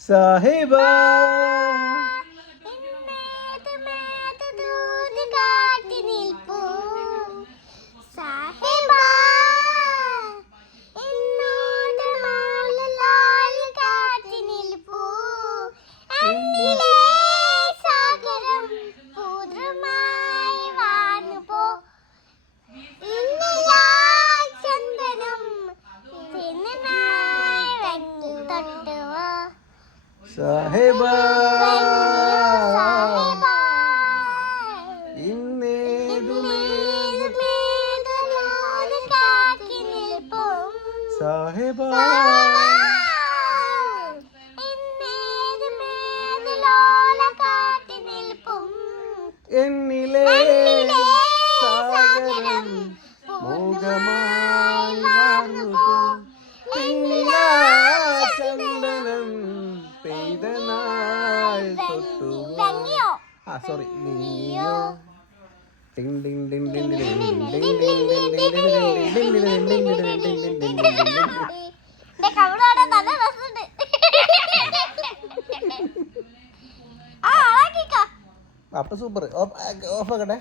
സാഹിബാ സാഹിബാ സാഹിബാ എന്നിലെ സാഗരം മോഹമായി വാർന്നുപോം പിന്നിലാ ചന്ദനം പെയ്ത നാൾ തൊട്ടുവോ സോറി നീയോ ടിങ് ടിങ് ടിങ് ടിങ് ടിങ് ടിങ് ടിങ് അപ്പൊ സൂപ്പർ ഓഫ് ആക്കട്ടെ.